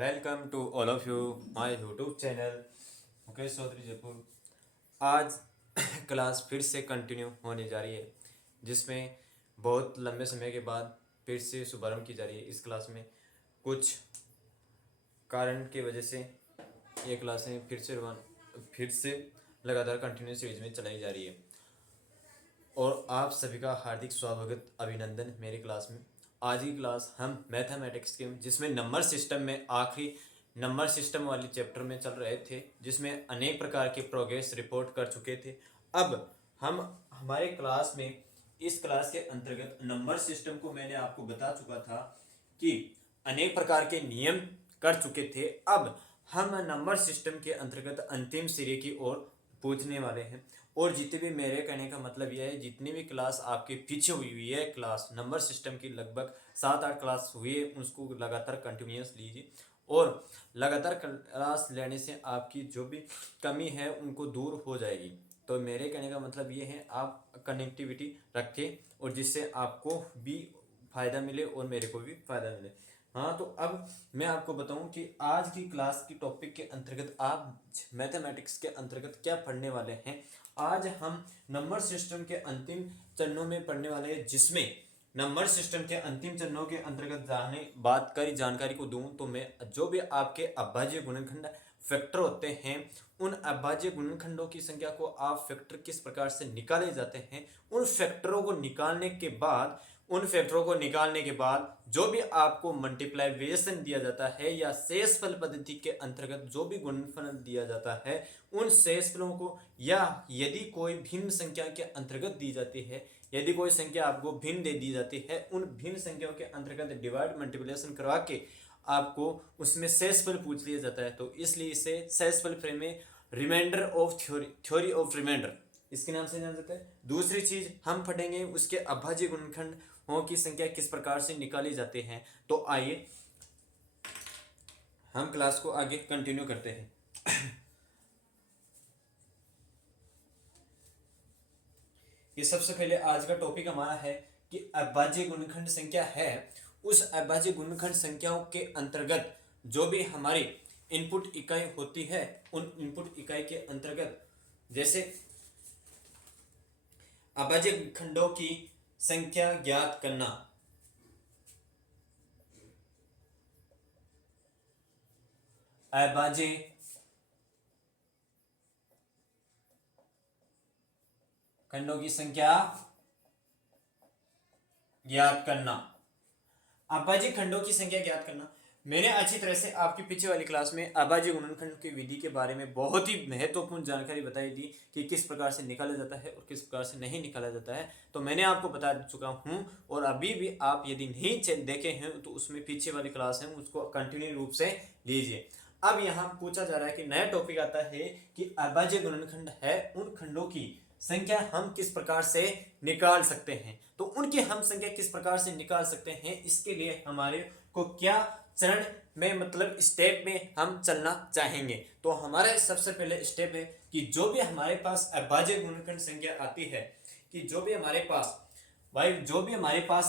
Welcome to all of you my YouTube channel Mukesh Chaudhary Jaipur. आज class फिर से कंटिन्यू होने जा रही है, जिसमें बहुत लंबे समय के बाद फिर से शुभारंभ की जा रही है। इस क्लास में कुछ कारण की वजह से ये क्लासें फिर से लगातार कंटिन्यू सीरीज में चलाई जा रही है और आप सभी का हार्दिक स्वागत अभिनंदन मेरी क्लास में। आज की क्लास हम मैथमेटिक्स के जिसमें नंबर सिस्टम में आखिरी नंबर सिस्टम वाली चैप्टर में चल रहे थे, जिसमें अनेक प्रकार के प्रोग्रेस रिपोर्ट कर चुके थे। अब हम हमारे क्लास में इस क्लास के अंतर्गत नंबर सिस्टम को मैंने आपको बता चुका था कि अनेक प्रकार के नियम कर चुके थे। अब हम नंबर सिस्टम के अंतर्गत अंतिम सिरे की ओर पूछने वाले हैं। और जितने भी मेरे कहने का मतलब यह है, जितनी भी क्लास आपके पीछे हुई है क्लास नंबर सिस्टम की लगभग 7-8 क्लास हुई है, उसको लगातार कंटिन्यूस लीजिए और लगातार क्लास लेने से आपकी जो भी कमी है उनको दूर हो जाएगी। तो मेरे कहने का मतलब ये है, आप कनेक्टिविटी रखें और जिससे आपको भी फ़ायदा मिले और मेरे को भी फ़ायदा मिले। हाँ, तो अब मैं आपको बताऊं कि आज की क्लास की टॉपिक के अंतर्गत आप मैथमेटिक्स के अंतर्गत क्या पढ़ने वाले हैं। आज हम नंबर सिस्टम के अंतिम चरणों में पढ़ने वाले हैं, जिसमें नंबर सिस्टम के अंतिम चरणों के अंतर्गत बात करी जानकारी को दूं तो मैं जो भी आपके अभाज्य गुणनखंड फैक्टर होते हैं, उन अभाज्य गुणनखंडों की संख्या को आप फैक्टर किस प्रकार से निकाले जाते हैं, उन फैक्टरों को निकालने के बाद जो भी आपको मल्टीप्लाइजेशन दिया जाता है या शेषफल पद्धति के अंतर्गत जो भी गुणनफल दिया जाता है, उन शेषफलों को या यदि कोई भिन्न संख्या के अंतर्गत दी जाती है, यदि कोई संख्या आपको भिन्न दे दी जाती है, उन भिन्न संख्याओं के अंतर्गत डिवाइड मल्टीप्लिकेशन करवा के आपको उसमें शेषफल पूछ लिया जाता है। तो इसलिए इसे शेषफल फ्रेम में remainder of theory of remainder इसके नाम से जाना जाता है। दूसरी चीज हम पढ़ेंगे उसके अभाज्य गुणनखंडों की संख्या किस प्रकार से निकाली जाती है। तो आइए हम क्लास को आगे कंटिन्यू करते हैं। ये सबसे पहले आज का टॉपिक हमारा है कि अभाज्य गुणनखंड संख्या है। उस अभाज्य गुणनखंड संख्याओं के अंतर्गत जो भी हमारी इनपुट इकाई होती है, उन इनपुट इकाई के अंतर्गत जैसे अभाज्य खंडों की संख्या ज्ञात करना, अभाज्य खंडों की संख्या ज्ञात करना, अभाज्य खंडों की संख्या ज्ञात करना। मैंने अच्छी तरह से आपकी पीछे वाली क्लास में अभाज्य गुणनखंड की विधि के बारे में बहुत ही महत्वपूर्ण जानकारी बताई थी कि किस प्रकार से निकाला जाता है और किस प्रकार से नहीं निकाला जाता है। तो मैंने आपको बता चुका हूं और अभी भी आप यदि नहीं देखे हैं तो उसमें पीछे वाली क्लास है, उसको कंटिन्यू रूप से लीजिए। अब यहाँ पूछा जा रहा है कि नया टॉपिक आता है कि अभाज्य गुणनखंड है, उन खंडों की संख्या हम किस प्रकार से निकाल सकते हैं। तो उनकी हम संख्या किस प्रकार से निकाल सकते हैं, इसके लिए हमारे को क्या चरण में मतलब स्टेप में हम चलना चाहेंगे। तो हमारा सबसे पहले स्टेप है कि जो भी हमारे पास अभाज्य गुणनखंड संख्या आती है, कि जो भी हमारे पास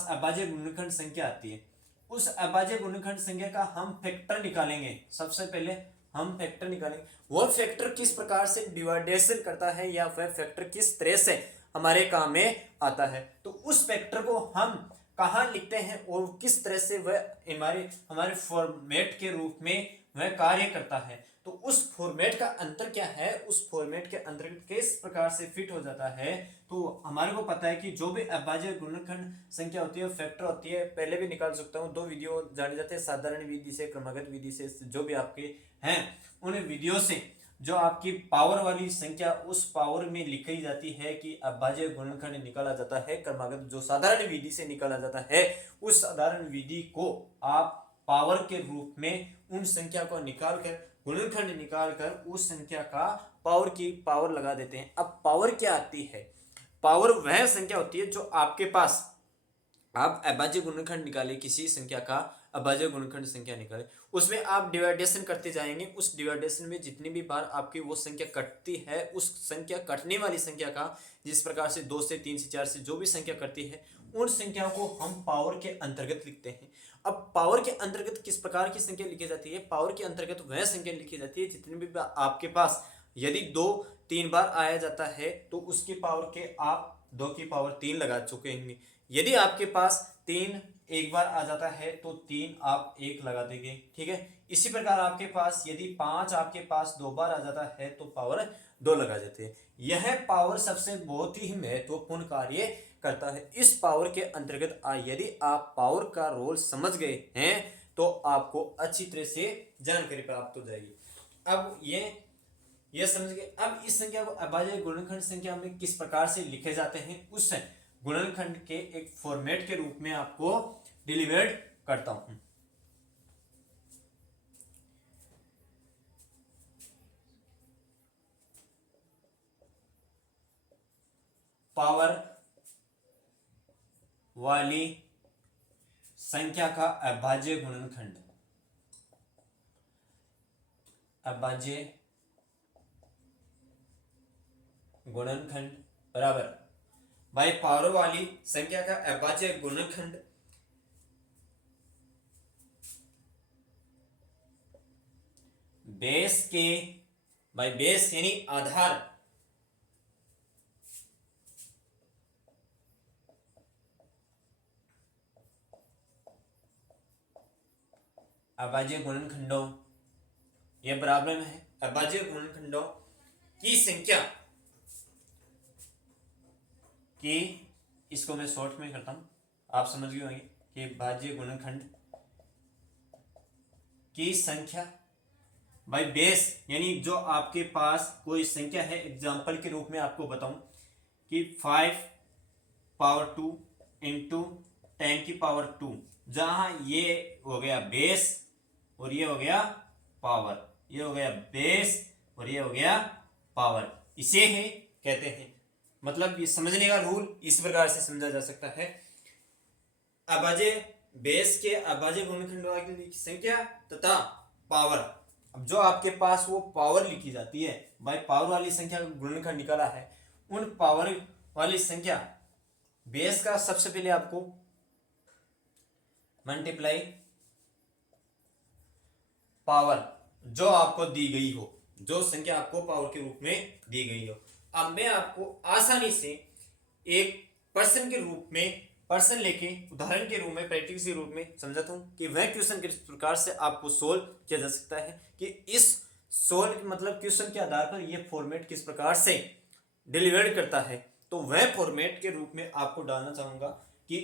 अभाज्य गुणनखंड संख्या आती है, उस अभाज्य गुणनखंड संख्या का हम फैक्टर निकालेंगे। सबसे पहले हम फैक्टर निकालेंगे। वो फैक्टर किस प्रकार से डिवाइडेशन करता है या वह फैक्टर किस तरह से हमारे काम में आता है, तो उस फैक्टर को हम कहाँ लिखते हैं और किस तरह से वह हमारे फॉर्मेट के रूप में वह कार्य करता है। तो उस फॉर्मेट का अंतर क्या है, उस फॉर्मेट के अंतर्गत किस प्रकार से फिट हो जाता है। तो हमारे को पता है कि जो भी अभाज्य गुणनखंड संख्या होती है, फैक्टर होती है, पहले भी निकाल सकता हूँ। 2 वीडियो जाने जाते हैं, साधारण विधि से, क्रमागत विधि से, जो भी आपके हैं उन वीडियो से जो आपकी पावर वाली संख्या उस पावर में लिखी जाती है कि अभाज्य गुणनखंड निकाला जाता है। क्रमागत जो साधारण विधि से निकाला जाता है, उस साधारण विधि को आप पावर के रूप में उन संख्या को निकालकर गुणनखंड निकालकर उस संख्या का पावर लगा देते हैं। अब पावर क्या आती है, पावर वह संख्या होती है जो आपके पास आप अभाज्य गुणनखंड निकाले, किसी संख्या का अभाज्य गुणनखंड संख्या निकाले, उसमें आप डिवाइडेशन करते जाएंगे। उस डिवाइडेशन में जितनी भी बार आपकी वो संख्या कटती है, उस संख्या कटने वाली संख्या का जिस प्रकार से 2 से 3 से 4 से जो भी संख्या कटती है, उन संख्याओं को हम पावर के अंतर्गत लिखते हैं। अब पावर के अंतर्गत किस प्रकार की संख्या लिखी जाती है? पावर के अंतर्गत वह संख्या लिखी जाती है जितने भी आपके पास यदि 2 3 बार आया जाता है तो उसकी पावर के आप 2 की पावर 3 लगा चुके होंगे। यदि आपके पास 3 एक बार आ जाता है तो 3 आप 1 लगा देंगे, ठीक है। इसी प्रकार आपके पास यदि 5 आपके पास 2 बार आ जाता है तो पावर 2 लगा देते हैं। यह पावर सबसे बहुत ही महत्वपूर्ण कार्य करता है। इस पावर के अंतर्गत यदि आप पावर का रोल समझ गए हैं तो आपको अच्छी तरह से जानकारी प्राप्त हो जाएगी। अब ये समझ गए। अब इस संख्या को अभाज्य गुणनखंड संख्या में किस प्रकार से लिखे जाते हैं उस गुणनखंड के एक फॉर्मेट के रूप में आपको डिलीवर्ड करता हूं। पावर वाली संख्या का अभाज्य गुणनखंड, अभाज्य गुणनखंड बराबर भाई पावर वाली संख्या का अभाज्य गुणनखंड बेस के भाई बेस यानी आधार अभाज्य गुणनखंडों ये बराबर में है अभाज्य गुणनखंडों की संख्या कि इसको मैं शॉर्ट में करता हूं, आप समझ गए होंगे कि अभाज्य गुणनखंड की संख्या भाई बेस यानी जो आपके पास कोई संख्या है, एग्जांपल के रूप में आपको बताऊं कि 5 पावर 2 इंटू 10 की पावर 2, जहां ये हो गया बेस और ये हो गया पावर, ये हो गया बेस और ये हो गया पावर, इसे ही कहते हैं। मतलब ये समझने का रूल इस प्रकार से समझा जा सकता है। अभाज्य बेस के अभाज्य गुणनखंडों की संख्या तथा पावर, अब जो आपके पास वो पावर लिखी जाती है भाई पावर वाली संख्या का गुणनखंड निकाला है, उन पावर वाली संख्या बेस का सबसे पहले आपको मल्टीप्लाई पावर जो आपको दी गई हो, जो संख्या आपको पावर के रूप में दी गई हो। अब मैं आपको आसानी से एक पर्सन के रूप में पर्सन लेके उदाहरण के रूप में प्रैक्टिस के रूप में समझाता हूं कि वह क्वेश्चन किस प्रकार से आपको सोल्व किया जा सकता है, कि इस सोल्व मतलब क्वेश्चन के आधार पर यह फॉर्मेट किस प्रकार से डिलीवर्ड करता है। तो वह फॉर्मेट के रूप में आपको डालना चाहूंगा कि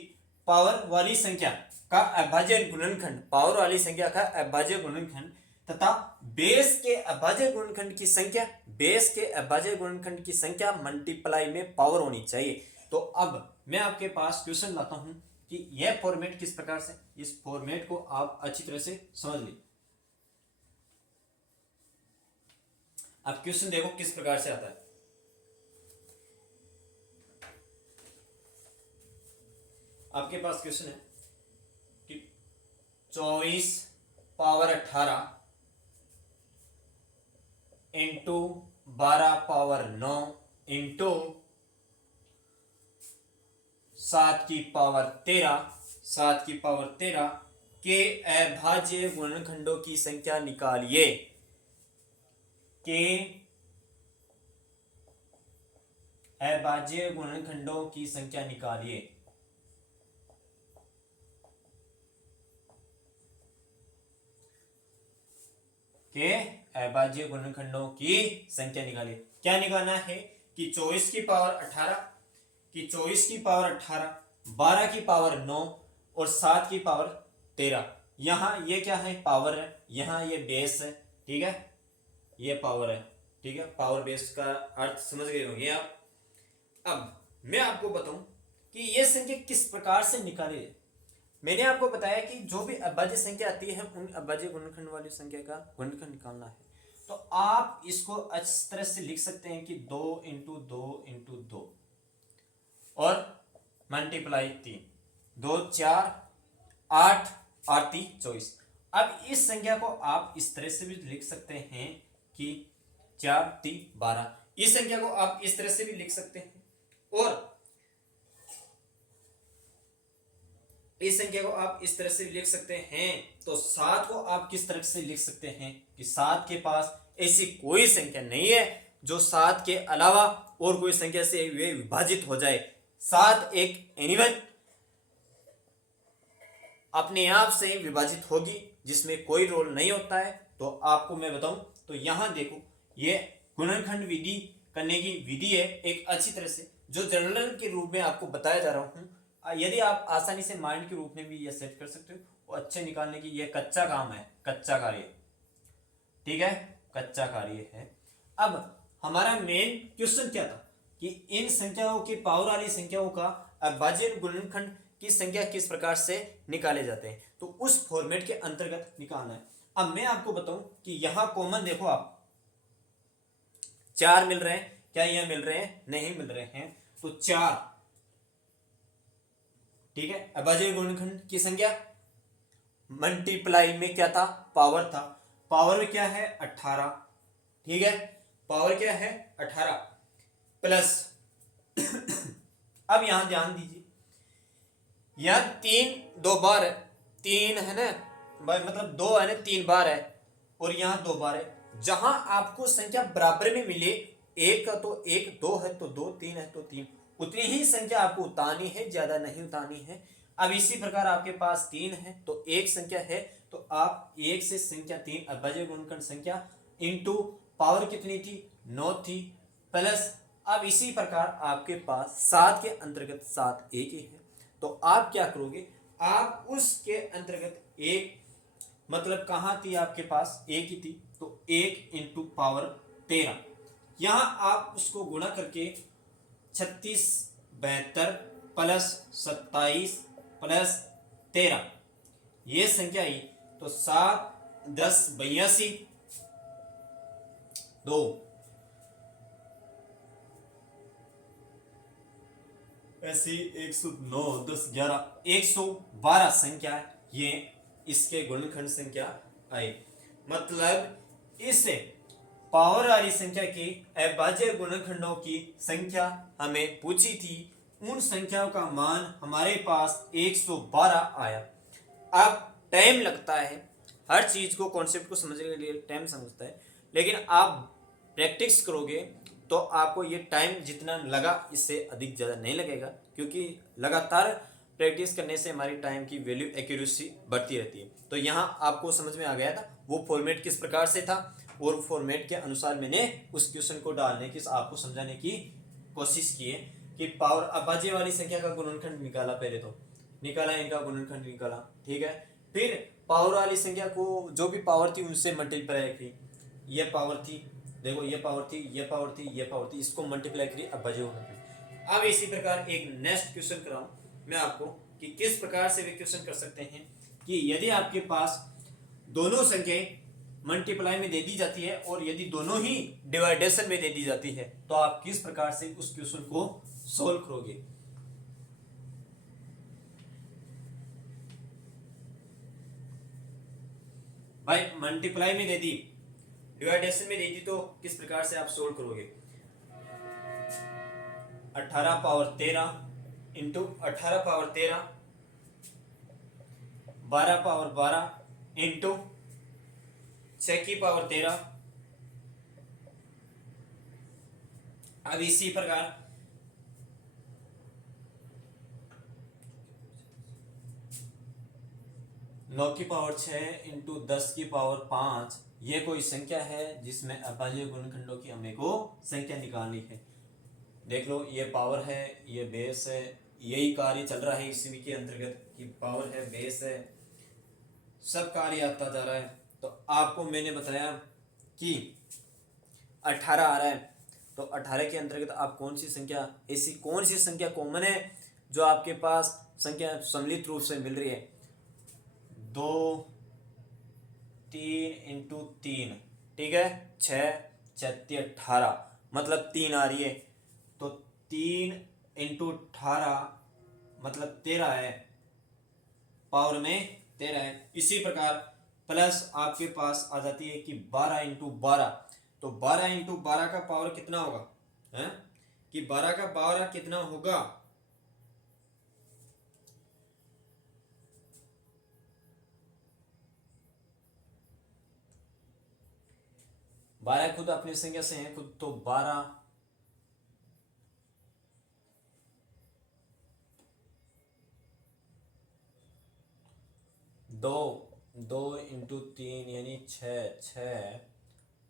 पावर वाली संख्या का अभाज्य गुणनखंड, पावर वाली संख्या का अभाज्य गुणनखंड तथा बेस के अभाज्य गुणनखंड की संख्या, बेस के अभाज्य गुणनखंड की संख्या मल्टीप्लाई में पावर होनी चाहिए। तो अब मैं आपके पास क्वेश्चन लाता हूं कि यह फॉर्मेट किस प्रकार से, इस फॉर्मेट को आप अच्छी तरह से समझ लीजिए। अब क्वेश्चन देखो किस प्रकार से आता है। आपके पास क्वेश्चन है कि 24 पावर 18 इंटू 12 पावर 9 इंटू 7 की पावर 13 के अभाज्य गुणनखंडों की संख्या निकालिए। के अभाज्य गुणनखंडों की संख्या निकालिए। के अभाज्य गुणनखंडों की संख्या निकालिए। क्या निकालना है कि 24 की पावर 18, कि 24 की पावर 18, 12 की पावर 9 और 7 की पावर 13। यहां ये क्या है? पावर है। यहां ये बेस है, ठीक है, ये पावर है, ठीक है। पावर बेस का अर्थ समझ गए होंगे आप। अब मैं आपको बताऊं कि ये संख्या किस प्रकार से निकाली है। मैंने आपको बताया कि जो भी अभाज्य संख्या आती है उन अभाज्य गुणनखंड वाली संख्या का गुणनखंड निकालना है। तो आप इसको अच्छी तरह से लिख सकते हैं कि 2 इंटू 2 इंटू 2 और मल्टीप्लाई 3, 2 4 8 और 3 24। अब इस संख्या को आप इस तरह से भी लिख सकते हैं कि 4 3 12। इस संख्या को आप इस तरह से भी लिख सकते हैं और इस संख्या को आप इस तरह से लिख सकते हैं। तो 7 को आप किस तरह से लिख सकते हैं कि 7 के पास ऐसी कोई संख्या नहीं है जो 7 के अलावा और कोई संख्या से वे विभाजित हो जाए। 7 एक एनिमल अपने आप से विभाजित होगी जिसमें कोई रोल नहीं होता है। तो आपको मैं बताऊं तो यहां देखो, ये गुणनखंड विधि करने की विधि है एक अच्छी तरह से, जो जनरल के रूप में आपको बताया जा रहा हूं। यदि आप आसानी से माइंड के रूप में भी ये सेट कर सकते हो और अच्छे निकालने की, ये कच्चा काम है, कच्चा कार्य, ठीक है, कच्चा कार्य है। अब हमारा मेन क्वेश्चन क्या था कि इन संख्याओं की पावर वाली संख्याओं का अभाज्य गुणनखंड की संख्या किस प्रकार से निकाले जाते हैं, तो उस फॉर्मेट के अंतर्गत निकालना है। अब मैं आपको बताऊं कि यहां कॉमन देखो, आप 4 मिल रहे हैं क्या, यह मिल रहे हैं, नहीं मिल रहे हैं, तो 4, ठीक है। अभाज्य गुणनखंड की संख्या मल्टीप्लाई में क्या था, पावर था, पावर में क्या है 18, ठीक है, पावर क्या है 18 प्लस अब यहां ध्यान दीजिए, यहां 3 2 बार है, 3 है ना भाई, मतलब 2 है ना, 3 बार है, और यहां 2 बार है। जहां आपको संख्या बराबर में मिले, एक का तो एक, 2 है तो 2, 3 है तो 3, उतनी ही संख्या आपको उतारनी है, ज्यादा नहीं उतारनी है। अब इसी प्रकार आपके पास 3 है तो एक संख्या है, तो आप 1 से संख्या 3 अभाज्य गुणनखंड संख्या इनटू पावर कितनी थी 9 थी, प्लस अब इसी प्रकार आपके पास 7 के अंतर्गत 7 एक ही है, तो आप क्या करोगे, आप उसके अंतर्गत एक, मतलब कहां थी आपके पास एक ही थी, तो 1 इंटू पावर 13, यहां आप उसको गुणा करके 36 72 प्लस 27 प्लस 13 ये संख्या आई, तो 7 10 82 2 ऐसी 109 10 11 112 संख्या ये इसके गुणनखंड संख्या आई। मतलब इस पावर वाली संख्या की अभाज्य गुणनखंडों की संख्या हमें पूछी थी, उन संख्याओं का मान हमारे पास 112 आया। अब टाइम लगता है, हर चीज को, कॉन्सेप्ट को समझने के लिए टाइम समझता है, लेकिन आप प्रैक्टिस करोगे तो आपको ये टाइम जितना लगा इससे अधिक ज़्यादा नहीं लगेगा, क्योंकि लगातार प्रैक्टिस करने से हमारी टाइम की वैल्यू एक्यूरेसी बढ़ती रहती है। तो यहाँ आपको समझ में आ गया था वो फॉर्मेट किस प्रकार से था, और फॉर्मेट के अनुसार मैंने उस क्वेश्चन को डालने की, आपको समझाने की कोशिश की है कि पावर अभाज्य वाली संख्या का गुणनखंड निकाला, पहले तो निकाला, इनका गुणनखंड निकाला, ठीक है, फिर पावर वाली संख्या को जो भी पावर थी उनसे मल्टीप्लाई की, ये पावर थी, देखो ये पावर थी, ये पावर थी, ये पावर थी, इसको मल्टीप्लाई करिए अभाज्य गुणनखंड। अब इसी प्रकार एक नेक्स्ट क्वेश्चन कराऊं मैं आपको कि किस प्रकार से वे क्वेश्चन कर सकते हैं कि यदि आपके पास दोनों संख्याएं मल्टीप्लाई में दे दी जाती है और यदि दोनों ही डिवाइडेशन में दे दी जाती है, तो आप किस प्रकार से उस क्वेश्चन को सोल्व करोगे। भाई मल्टीप्लाई में दे दी, डिवाइडेशन में दे दी, तो किस प्रकार से आप सोल्व करोगे। 18 power 13 into 18 power 13, 12 power 12 into 6 की पावर 13। अब इसी प्रकार 9 की पावर 6 इंटू 10 की पावर 5, ये कोई संख्या है जिसमें अभाज्य गुणनखंडों की हमें को संख्या निकालनी है। देख लो, ये पावर है, ये बेस है, यही कार्य चल रहा है इसी के अंतर्गत कि पावर है, बेस है, सब कार्य आता जा रहा है। तो आपको मैंने बताया कि 18 आ रहा है, तो 18 के अंतर्गत आप कौन सी संख्या, ऐसी कौन सी संख्या कॉमन है जो आपके पास संख्या सम्मिलित रूप से मिल रही है। 2 3 इंटू 3, ठीक है, 6 36 18, मतलब 3 आ रही है, तो 3 इंटू 18 मतलब 13 है, पावर में 13 है। इसी प्रकार प्लस आपके पास आ जाती है कि 12 इंटू 12, तो 12 इंटू 12 का पावर कितना होगा, है कि 12 का पावर कितना होगा, 12 खुद अपनी संख्या से है खुद, तो 12 दो इंटू 3 यानी 6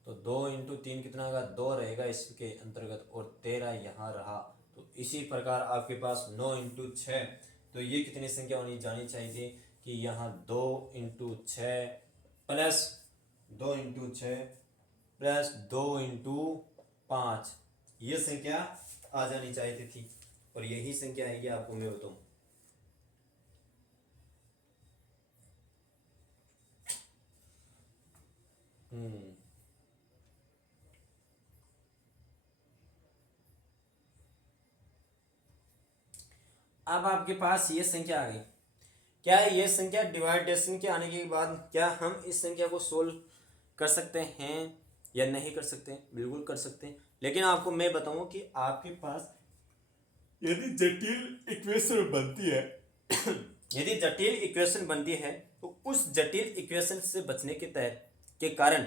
तो 2 इंटू 3 कितना होगा, 2 रहेगा इसके अंतर्गत और 13 यहाँ रहा। तो इसी प्रकार आपके पास 9 इंटू 6, तो ये कितनी संख्या होनी जानी चाहिए कि यहाँ 2 into 6 plus 2 into 6 plus 2 into 5, ये संख्या आ जानी चाहिए थी। और यही संख्या है, ये आपको मैं बताऊँ। अब आपके पास ये संख्या आ गई। क्या ये संख्या डिवाइडेशन के आने के बाद क्या हम इस संख्या को सोल्व कर सकते हैं या नहीं कर सकते हैं? बिल्कुल कर सकते हैं, लेकिन आपको मैं बताऊं कि आपके पास यदि जटिल इक्वेशन बनती है यदि जटिल इक्वेशन बनती है तो उस जटिल इक्वेशन से बचने के तहत के कारण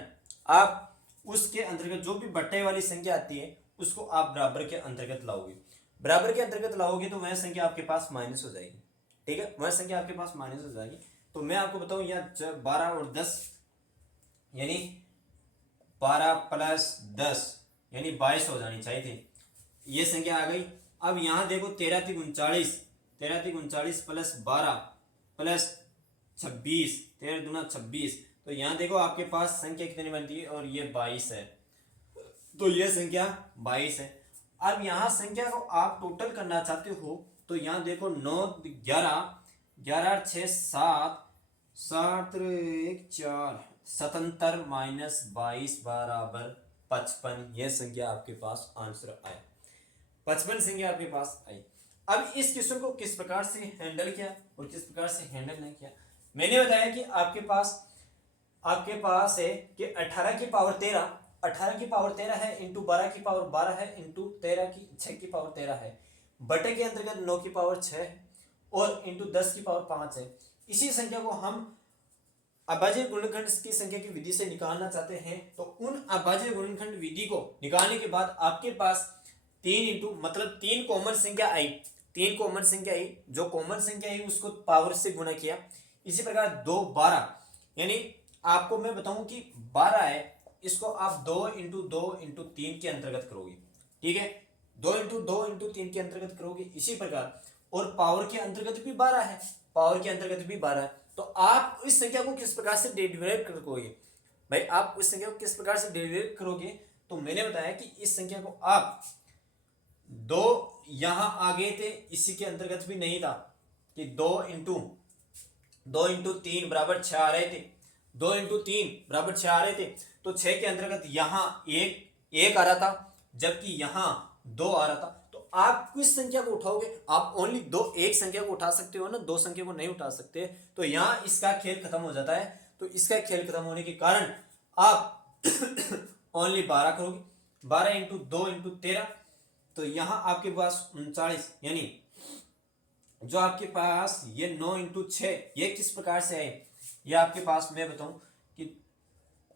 आप उसके अंतर्गत जो भी बट्टे वाली संख्या आती है उसको आप बराबर के अंतर्गत लाओगे। बराबर के अंतर्गत लाओगे तो वह संख्या आपके पास माइनस हो जाएगी। ठीक है, वह संख्या आपके पास माइनस हो जाएगी। तो मैं आपको बताऊं, यहाँ 12 और 10 यानी 12 प्लस 10 यानी 22 हो जानी चाहिए थी, ये संख्या आ गई। अब यहाँ देखो 13 3 39, 13 3 39 प्लस 12 प्लस 26, 13 दूना 26, तो यहाँ देखो आपके पास संख्या कितनी बनती है, और ये 22 है, तो ये संख्या 22 है। अब यहाँ संख्या को आप टोटल करना चाहते हो तो यहाँ देखो 9 11 11 6 7 7 1 4 77 माइनस 22 बराबर 55, यह संख्या आपके पास आंसर आया। 55 संख्या आपके पास आई। अब इस क्वेश्चन को किस प्रकार से हैंडल किया और किस प्रकार से हैंडल नहीं किया, मैंने बताया कि आपके पास है कि 18 की पावर 13, 18 की पावर 13 है, इंटू 12 की पावर 12 है, इंटू 6 की पावर 13 है, बटे के अंतर्गत 9 की पावर 6 है, और इंटू 10 की पावर 5 है। इसी संख्या को हम अभाज्य गुणनखंड की संख्या की विधि से निकालना चाहते हैं, तो उन अभाज्य गुणनखंड विधि को निकालने के बाद आपके पास 3 इंटू मतलब 3 कॉमन संख्या आई, 3 कॉमन संख्या आई, जो कॉमन संख्या आई उसको पावर से गुणा किया। इसी प्रकार 2 12 यानी आपको मैं बताऊं कि 12 है, इसको आप 2 इंटू 2 इंटू 3 के अंतर्गत करोगे। ठीक है, 2 इंटू 2 इंटू 3 के अंतर्गत करोगे। इसी प्रकार और पावर के अंतर्गत भी 12 है, पावर के अंतर्गत भी 12 है। तो आप इस संख्या को किस प्रकार से डिवाइड करोगे भाई, आप इस संख्या को किस प्रकार से डिवाइड करोगे, तो मैंने बताया कि इस संख्या को आप 2 यहां आ गए थे, इसी के अंतर्गत भी नहीं था कि 2 इंटू 3 बराबर 6 आ रहे थे, 2 इंटू 3 बराबर 6 आ रहे थे, तो 6 के अंतर्गत यहां एक आ रहा था, जबकि यहां 2 आ रहा था। तो आप किस संख्या को उठाओगे, आप ओनली एक संख्या को उठा सकते हो ना, 2 संख्या को नहीं उठा सकते। तो यहां इसका खेल खत्म हो जाता है। तो इसका खेल खत्म होने के कारण आप ओनली 12 करोगे, 12 इंटू 2 इंटू 13, तो यहां आपके पास 39, यानी जो आपके पास ये 9 इंटू 6 ये किस प्रकार से आए, ये आपके पास मैं बताऊं कि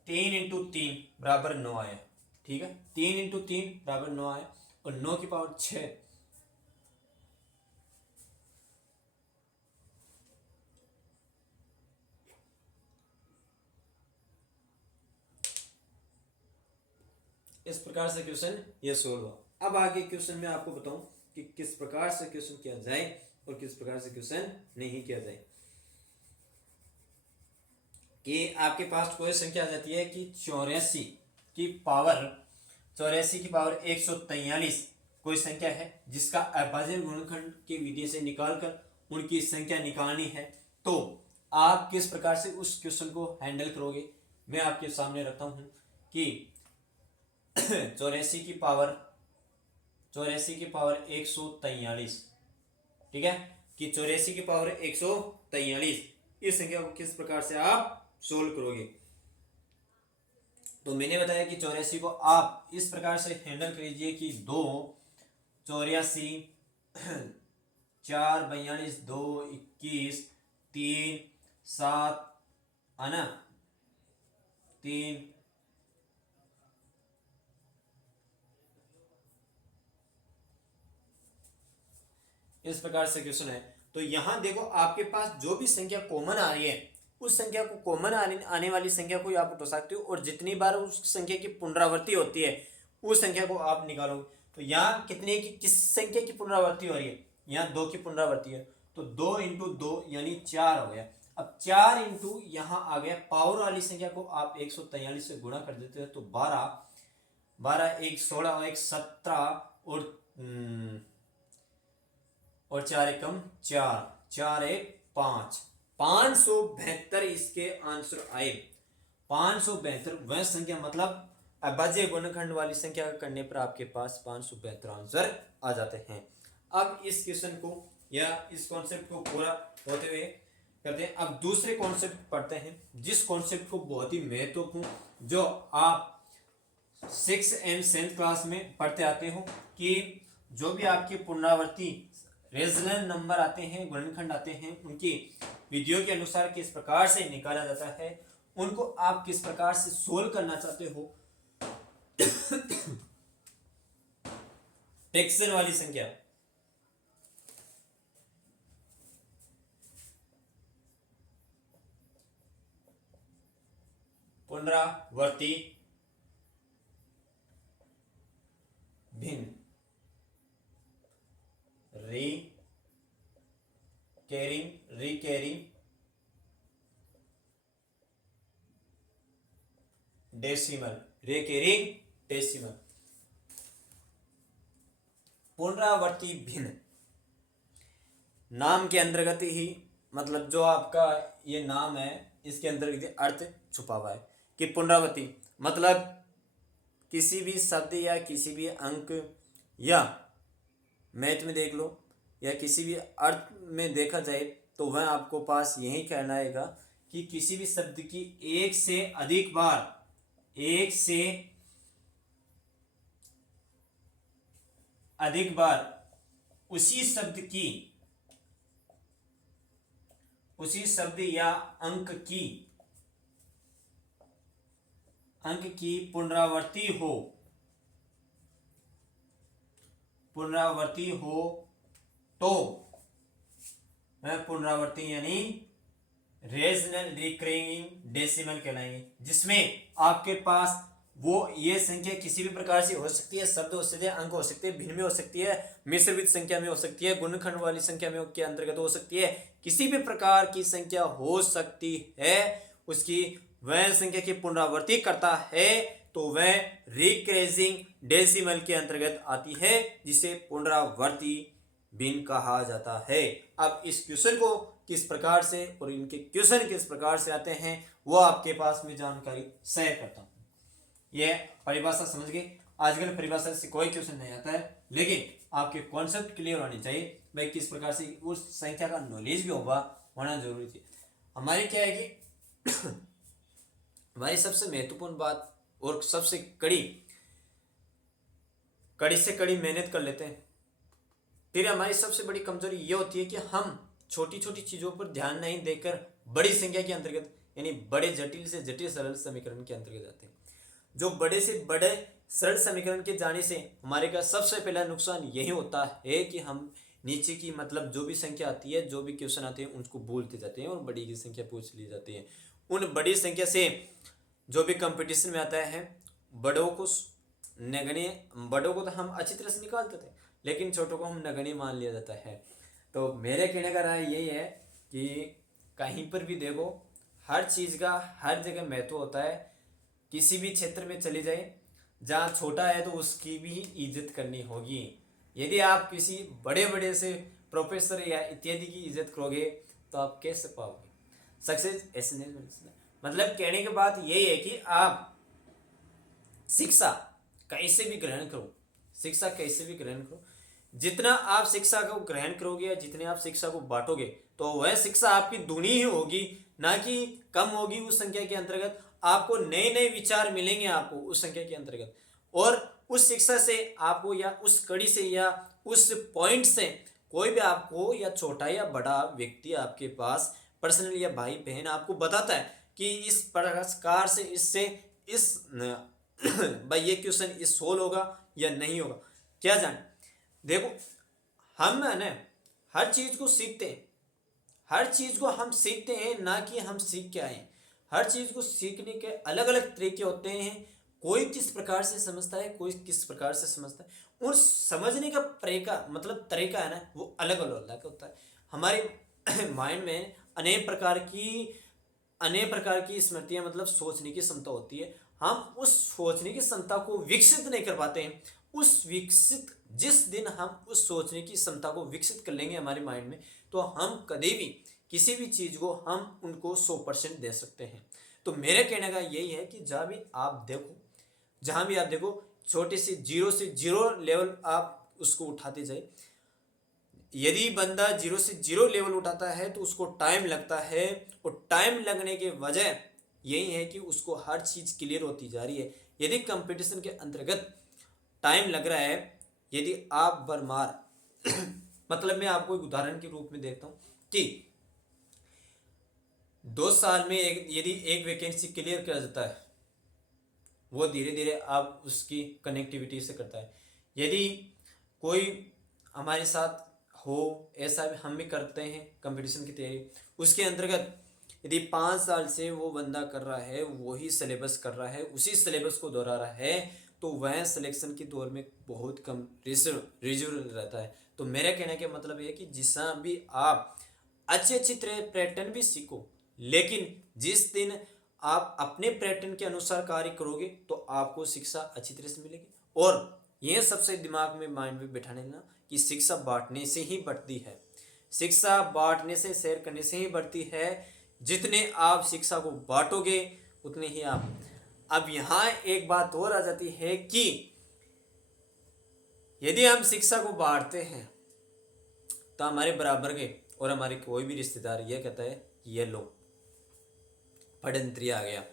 3 इंटू 3 बराबर 9 आया। ठीक है, 3 इंटू 3 बराबर 9 आया, और 9 की पावर 6 इस प्रकार से क्वेश्चन ये सोल्व हुआ। अब आगे क्वेश्चन में आपको बताऊं कि किस प्रकार से क्वेश्चन किया जाए और किस प्रकार से क्वेश्चन नहीं किया जाए। कि आपके पास कोई संख्या आ जाती है कि 84 की पावर 143 कोई संख्या है, जिसका अभाज्य गुणनखंड की विधि से निकालकर उनकी संख्या निकालनी है, तो आप किस प्रकार से उस क्वेश्चन को हैंडल करोगे, मैं आपके सामने रखता हूं कि 84 की पावर 143, ठीक है, कि 84 की पावर 143 इस संख्या को किस प्रकार से आप सोल्व करोगे। तो मैंने बताया कि 84 को आप इस प्रकार से हैंडल कीजिए कि 2 84 4 42 2 21 3 7 है ना, 3 इस प्रकार से क्वेश्चन है। तो यहाँ देखो आपके पास जो भी संख्या कॉमन आ रही है उस संख्या को कॉमन आने वाली संख्या को आप उठा सकते हो, और जितनी बार उस संख्या की पुनरावृत्ति होती है उस संख्या को आप निकालोगे। तो यहाँ कितने की किस संख्या की पुनरावृत्ति हो रही है, यहाँ 2 की पुनरावृत्ति है, तो 2 इंटू 2 यानी 4 हो गया। अब 4 इंटू यहाँ आ गया पावर वाली संख्या को आप 143 से गुणा कर देते हैं, तो 12 1 16 और 1 17 और 4 एकम 4 4 1 5 572 इसके आंसर आए। 572 वह संख्या मतलब अभाज्य गुणनखंड वाली संख्या करने पर आपके पास 572 आंसर आ जाते हैं। अब इस क्वेश्चन को या इस कॉन्सेप्ट को पूरा होते हुए करते हैं। अब दूसरे कॉन्सेप्ट पढ़ते हैं, जिस कॉन्सेप्ट को बहुत ही महत्वपूर्ण जो आप 6 एंड 7th क्लास में पढ़ते आते हो कि जो भी आपकी पुनरावृत्ति रेजनल नंबर आते हैं, गुणनखंड आते हैं, उनकी विधियों के अनुसार किस प्रकार से निकाला जाता है, उनको आप किस प्रकार से सोल्व करना चाहते हो। टेक्सन वाली संख्या पुनरावृत्ति भिन्न रिकैरिंग डेसिमल पुनरावृत्ति भिन्न नाम के अंतर्गत ही, मतलब जो आपका ये नाम है इसके अंतर्गत अर्थ छुपा हुआ है कि पुनरावृत्ति मतलब किसी भी शब्द या किसी भी अंक या मैथ में देख लो या किसी भी अर्थ में देखा जाए तो वह आपको पास यही कहना आएगा कि किसी भी शब्द की एक से अधिक बार उसी शब्द या अंक की पुनरावृत्ति हो तो वह पुनरावृत्ति यानी रेजनल रिकरिंग डेसिमल कहलाएंगे, जिसमें आपके पास वो ये संख्या किसी भी प्रकार से हो सकती है, शब्द हो सकते हैं, अंक हो सकते हैं, भिन्न में हो सकती है, मिश्रित संख्या में हो सकती है, गुणनखंड वाली संख्या में के अंतर्गत हो सकती है, किसी भी प्रकार की संख्या हो सकती है, उसकी वह संख्या की पुनरावृत्ति करता है तो वह रिकरेजिंग डेसिमल के अंतर्गत आती है, जिसे पुनरावृत्ति भिन्न कहा जाता है। अब इस क्वेश्चन को किस प्रकार से और इनके क्वेश्चन किस प्रकार से आते हैं वो आपके पास में जानकारी शेयर करता हूँ। यह परिभाषा समझ गए। आजकल परिभाषा से कोई क्वेश्चन नहीं आता है, लेकिन आपके कॉन्सेप्ट क्लियर होने चाहिए भाई, किस प्रकार से उस संख्या का नॉलेज भी होना जरूरी है। हमारी क्या है कि हमारी सबसे महत्वपूर्ण बात और सबसे कड़ी से कड़ी मेहनत कर लेते हैं, फिर हमारी सबसे बड़ी कमजोरी ये होती है कि हम छोटी छोटी चीजों पर ध्यान नहीं देकर बड़ी संख्या के अंतर्गत यानी बड़े जटिल से जटिल सरल समीकरण के अंतर्गत आते हैं। जो बड़े से बड़े सरल समीकरण के जाने से हमारे का सबसे पहला नुकसान यही होता है कि हम नीचे की मतलब जो भी संख्या आती है, जो भी क्वेश्चन आते हैं उनको भूलते जाते हैं और बड़ी की संख्या पूछ ली जाती है। उन बड़ी संख्या से जो भी कंपटीशन में आता है बड़ों को तो हम अच्छी तरह से निकालते थे, लेकिन छोटों को हम नगण्य मान लिया जाता है। तो मेरे कहने का राय यही है कि कहीं पर भी देखो हर चीज़ का हर जगह महत्व होता है। किसी भी क्षेत्र में चले जाए, जहाँ छोटा है तो उसकी भी इज्जत करनी होगी। यदि आप किसी बड़े से प्रोफेसर या इत्यादि की इज्जत करोगे तो आप कैसे पाओगे सक्सेस? ऐसे नहीं मिल सकता। मतलब कहने की बात यही है कि आप शिक्षा कैसे भी ग्रहण करो, जितना आप शिक्षा को ग्रहण करोगे या जितने आप शिक्षा को बांटोगे तो वह शिक्षा आपकी दुनी ही होगी, ना कि कम होगी। उस संख्या के अंतर्गत आपको नए नए विचार मिलेंगे आपको उस संख्या के अंतर्गत, और उस शिक्षा से आपको या उस कड़ी से या उस पॉइंट से कोई भी आपको या छोटा या बड़ा व्यक्ति आपके पास पर्सनल या भाई बहन आपको बताता है कि इस प्रकार से इससे इस भाई ये क्वेश्चन इस सोल्व होगा या नहीं होगा, क्या जाने। देखो हम है ना हर चीज को सीखते हैं, हर चीज को हम सीखते हैं, ना कि हम सीख के आए। हर चीज को सीखने के अलग अलग तरीके होते हैं। कोई किस प्रकार से समझता है, कोई किस प्रकार से समझता है, और समझने का तरीका मतलब तरीका है ना, वो अलग अलग होता है। हमारे माइंड में अनेक प्रकार की स्मृतियां मतलब सोचने की क्षमता होती है। हम उस सोचने की क्षमता को विकसित नहीं कर पाते हैं। जिस दिन हम उस सोचने की क्षमता को विकसित कर लेंगे हमारे माइंड में, तो हम कभी भी किसी भी चीज को हम उनको 100% दे सकते हैं। तो मेरे कहने का यही है कि जहां भी आप देखो, छोटे से जीरो लेवल आप उसको उठाते जाए। यदि बंदा जीरो से जीरो लेवल उठाता है तो उसको टाइम लगता है, और टाइम लगने के वजह यही है कि उसको हर चीज क्लियर होती जा रही है। यदि कंपटीशन के अंतर्गत टाइम लग रहा है, यदि आप बरमार मतलब मैं आपको एक उदाहरण के रूप में देता हूं कि 2 साल में यदि एक वैकेंसी क्लियर किया जाता है, वो धीरे धीरे आप उसकी कनेक्टिविटी से करता है। यदि कोई हमारे साथ हो, ऐसा भी हम भी करते हैं कंपटीशन की तैयारी, उसके अंतर्गत यदि 5 साल से वो बंदा कर रहा है, वही सिलेबस कर रहा है, उसी सिलेबस को दोहरा रहा है, तो वह सिलेक्शन के दौर में बहुत कम रिजर्व रहता है। तो मेरा कहने का मतलब ये है कि जिस भी आप अच्छी तरह पैटर्न भी सीखो, लेकिन जिस दिन आप अपने पैटर्न के अनुसार कार्य करोगे तो आपको शिक्षा अच्छी तरह से मिलेगी। और यह सबसे दिमाग में माइंड में बैठाने देना कि शिक्षा बांटने से ही बढ़ती है, शिक्षा बांटने से, शेयर करने से ही बढ़ती है। जितने आप शिक्षा को बांटोगे उतने ही आप। अब यहाँ एक बात और आ जाती है कि यदि हम शिक्षा को बांटते हैं तो हमारे बराबर के और हमारे कोई भी रिश्तेदार ये कहता है कि ये लो पढ़ंत्री आ गया,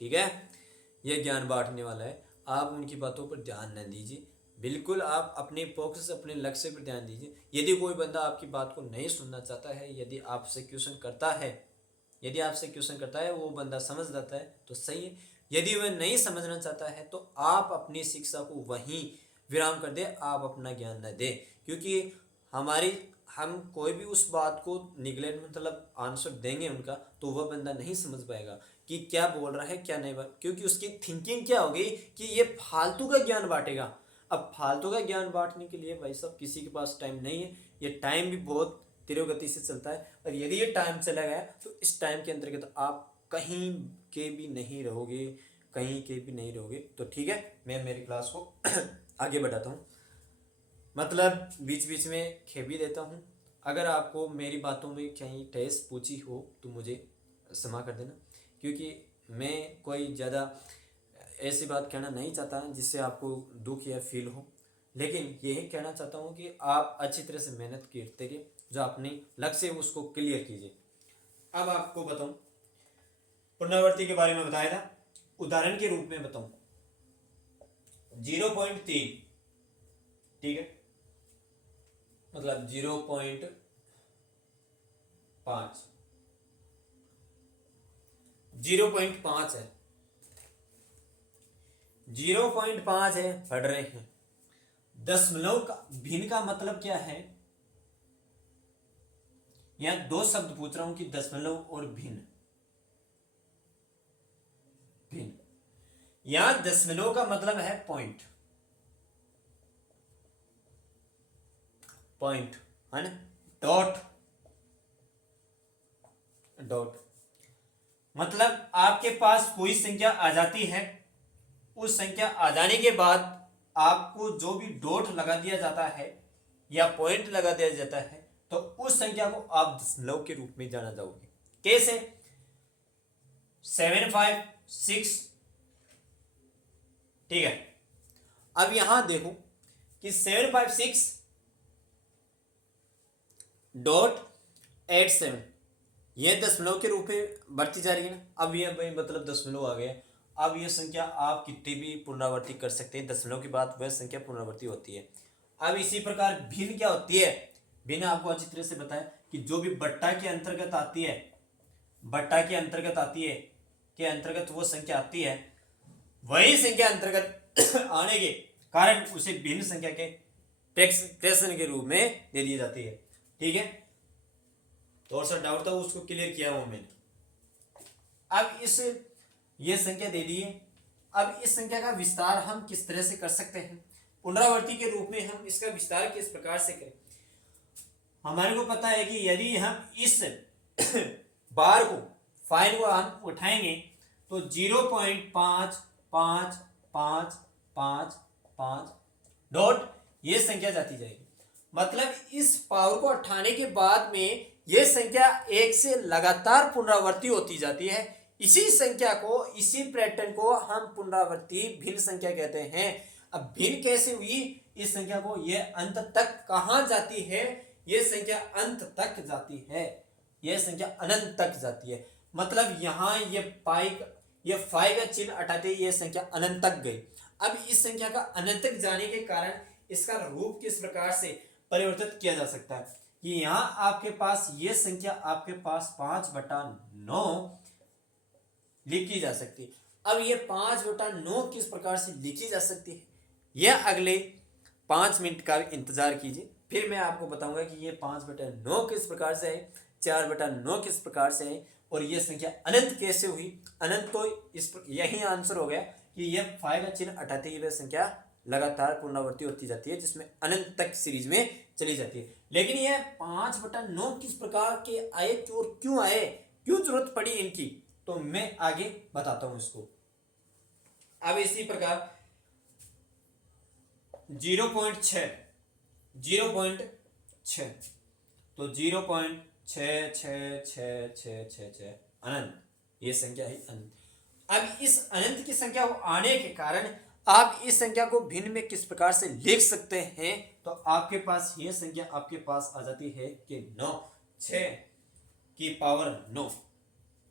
ठीक है, ये ज्ञान बांटने वाला है। आप उनकी बातों पर ध्यान न दीजिए, बिल्कुल आप अपने फोकस, अपने लक्ष्य पर ध्यान दीजिए। यदि कोई बंदा आपकी बात को नहीं सुनना चाहता है, यदि आपसे क्वेश्चन करता है, वो बंदा समझ जाता है तो सही है। यदि वह नहीं समझना चाहता है तो आप अपनी शिक्षा को वहीं विराम कर दे, आप अपना ज्ञान न दे। क्योंकि हम कोई भी उस बात को निगलेक्ट मतलब आंसर देंगे उनका, तो वह बंदा नहीं समझ पाएगा कि क्या बोल रहा है क्या नहीं, क्योंकि उसकी थिंकिंग क्या होगी कि ये फालतू का ज्ञान बांटेगा। अब फालतू का ज्ञान बांटने के लिए भाई साहब किसी के पास टाइम नहीं है। ये टाइम भी बहुत तीव्र गति से चलता है, और यदि ये टाइम चला गया तो इस टाइम के अंतर्गत आप कहीं के भी नहीं रहोगे। तो ठीक है, मैं मेरी क्लास को आगे बढ़ाता हूँ, मतलब बीच बीच में खेल भी देता हूँ। अगर आपको मेरी बातों में कहीं ठेस पूछी हो तो मुझे क्षमा कर देना, क्योंकि मैं कोई ज़्यादा ऐसी बात कहना नहीं चाहता जिससे आपको दुख या फील हो, लेकिन यही कहना चाहता हूँ कि आप अच्छी तरह से मेहनत करते रहिए, जो अपनी लक्ष्य है उसको क्लियर कीजिए। अब आपको बताऊँ, पुनरावृत्ति के बारे में बताया था, उदाहरण के रूप में बताऊँ 0.3, ठीक है, मतलब 0.5 0.5 है, 0.5 है, पढ़ रहे हैं। दशमलव का भिन्न का मतलब क्या है, यहां 2 शब्द पूछ रहा हूं कि दशमलव और भिन्न। यहां दशमलव का मतलब है पॉइंट है ना, डॉट मतलब आपके पास कोई संख्या आ जाती है, उस संख्या आ जाने के बाद आपको जो भी डॉट लगा दिया जाता है या पॉइंट लगा दिया जाता है, तो उस संख्या को आप दशमलव के रूप में जाना जाओगे। कैसे? 756, ठीक है। अब यहां देखो कि 756.87 यह दशमलव के रूप में बढ़ती जा रही है ना। अब यह भाई मतलब दशमलव आ गया। अब यह संख्या आप कितनी भी पुनरावृत्ति कर सकते हैं, दशमलव के बाद वह संख्या पुनरावृत्ति होती है। अब इसी प्रकार भिन्न क्या होती है, भिन्न आपको अच्छी तरह से बताया कि जो भी बट्टा के अंतर्गत आती है, के अंतर्गत वो संख्या आती है, वही संख्या अंतर्गत आने के कारण उसे भिन्न संख्या के फ्रैक्शन के रूप में दे दी जाती है। ठीक है, थोड़ा सा डाउट था उसको क्लियर किया वो मैंने। अब इस ये संख्या दे दी है। अब इस संख्या का विस्तार हम किस तरह से कर सकते हैं, पुनरावर्ती के रूप में हम इसका विस्तार किस प्रकार से करें। हमारे को पता है कि यदि हम इस बार को फाइन को हम उठाएंगे तो 0.5555 डॉट ये संख्या जाती जाएगी। मतलब इस पावर को उठाने के बाद में ये संख्या एक से लगातार पुनरावृत्ति होती जाती है। इसी संख्या को, इसी पैटर्न को हम पुनरावृत्ति भिन्न संख्या कहते हैं। अब भिन्न कैसे हुई, इस संख्या को ये अंत तक कहां जाती है, ये संख्या अंत तक जाती है, ये संख्या अनंत तक जाती है। मतलब यहां ये फाई का चिन्ह हटाते ये संख्या अनंत तक गई। अब इस संख्या का अनंत तक जाने के कारण इसका रूप किस प्रकार से परिवर्तित किया जा सकता है कि यहां आपके पास ये संख्या आपके पास 5/9 लिखी जा सकती है। अब ये 5/9 किस प्रकार से लिखी जा सकती है, यह अगले 5 मिनट का इंतजार कीजिए, फिर मैं आपको बताऊंगा कि ये 5/9 किस प्रकार से है, 4/9 किस प्रकार से है, और ये संख्या अनंत कैसे हुई। अनंत तो यही आंसर हो गया कि ये फाइव का चिन्ह हटाते ही वह संख्या लगातार पुनरावृत्ति होती जाती है, जिसमें अनंत तक सीरीज में चली जाती है। लेकिन ये 5/9 किस प्रकार के आए, क्यों आए, क्यों जरूरत पड़ी इनकी, तो मैं आगे बताता हूं इसको। अब इसी प्रकार 0.6 तो 0.66666 अनंत, ये संख्या है अनंत। अब इस अनंत की संख्या को आने के कारण आप इस संख्या को भिन्न में किस प्रकार से लिख सकते हैं, तो आपके पास ये संख्या आपके पास आ जाती है कि 6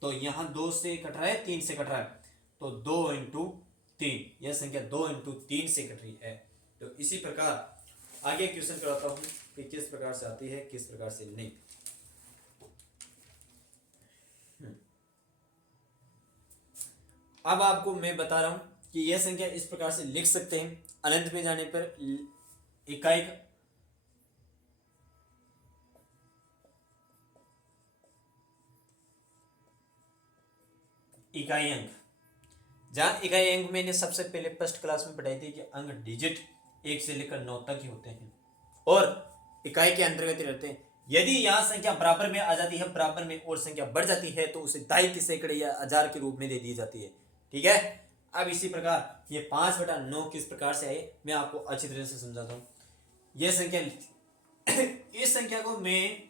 तो यहां 2 से कट रहा है, 3 से कट रहा है, तो 2 × 3, यह संख्या 2 × 3 से कट रही है। तो इसी प्रकार आगे क्वेश्चन कराता हूं कि किस प्रकार से आती है, किस प्रकार से नहीं। अब आपको मैं बता रहा हूं कि यह संख्या इस प्रकार से लिख सकते हैं। अनंत में जाने पर इकाई अंक, जहां इकाई अंक मैंने सबसे पहले फर्स्ट क्लास में पढ़ाई थी कि अंक डिजिट 1 से लेकर 9 तक ही होते हैं और इकाई के अंतर्गत ही रहते हैं। यदि यहां संख्या बराबर में आ जाती है, बराबर में और संख्या बढ़ जाती है, तो उसे दाई के सैकड़े या हजार के रूप में दे दी जाती है। ठीक है। अब इसी प्रकार ये 5/9 किस प्रकार से आए, मैं आपको अच्छी तरह से समझाता हूं। यह संख्या इस संख्या को मैं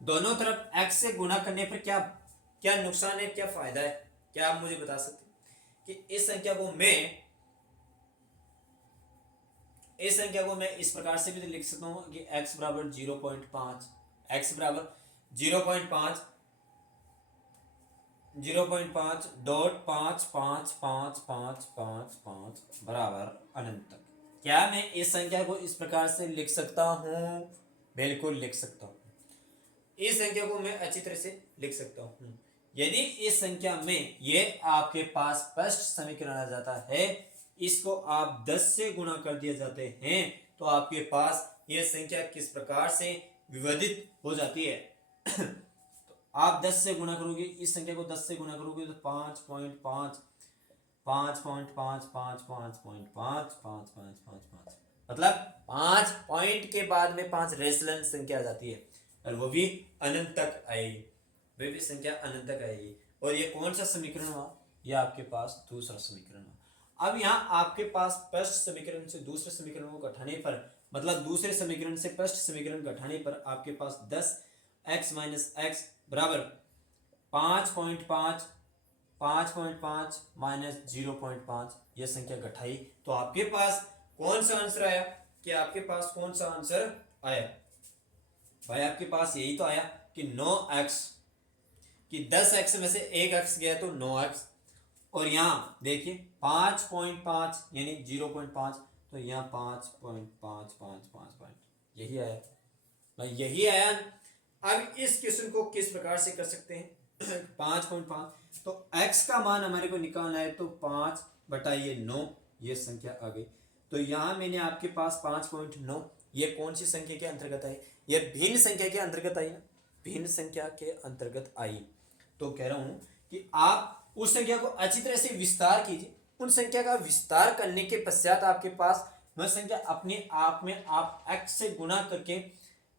दोनों तरफ x से गुणा करने पर क्या नुकसान है, क्या फायदा है, क्या आप मुझे बता सकते हैं कि इस संख्या को मैं इस प्रकार से भी लिख सकता हूं कि x बराबर 0.5, x बराबर 0.5 बराबर अनंत तक। क्या मैं इस संख्या को इस प्रकार से लिख सकता हूं? बिल्कुल लिख सकता हूं। इस संख्या को मैं अच्छी तरह से लिख सकता हूं। यदि इस संख्या में ये आपके पास स्पष्ट समीकरण आ जाता है, इसको आप 10 से गुणा कर दिए जाते हैं, तो आपके पास ये संख्या किस प्रकार से विभाजित हो जाती है। तो आप 10 से गुणा करोगे, इस संख्या को 10 से गुणा करोगे तो 5.5 मतलब 5 पॉइंट के बाद में 5 रेशनल संख्या आ जाती है और वो भी अनंत तक आएगी, वे भी संख्या अनंत तक आएगी। और ये कौन सा समीकरण हुआ? ये आपके पास दूसरा समीकरण हुआ। अब यहाँ आपके पास फर्स्ट समीकरण से दूसरे समीकरण को घटाने पर, मतलब दूसरे समीकरण से फर्स्ट समीकरण घटाने पर आपके पास 10x - x बराबर 5.5 -0.5 यह संख्या घटाई, तो आपके पास कौन सा आंसर आया? कि आपके पास कौन सा आंसर आया भाई? आपके पास यही तो आया कि 9x, कि 10x में से एक x गया तो 9x, और यहाँ देखिए 5.5 यानी 0.5, तो यहाँ 5.5 यही आया भाई, यही आया। अब इस क्वेश्चन को किस प्रकार से कर सकते हैं? 5.5 तो x का मान हमारे को निकालना है, तो 5/9 ये संख्या आ गई। तो यहाँ मैंने आपके पास 5.9, ये कौन सी संख्या के अंतर्गत आई? ये भिन्न संख्या के अंतर्गत आई ना, भिन्न संख्या के अंतर्गत आई। तो कह रहा हूं कि आप उस संख्या को अच्छी तरह से विस्तार कीजिए। उन संख्या का विस्तार करने के पश्चात आपके पास वह संख्या अपने आप में आप x से गुणा करके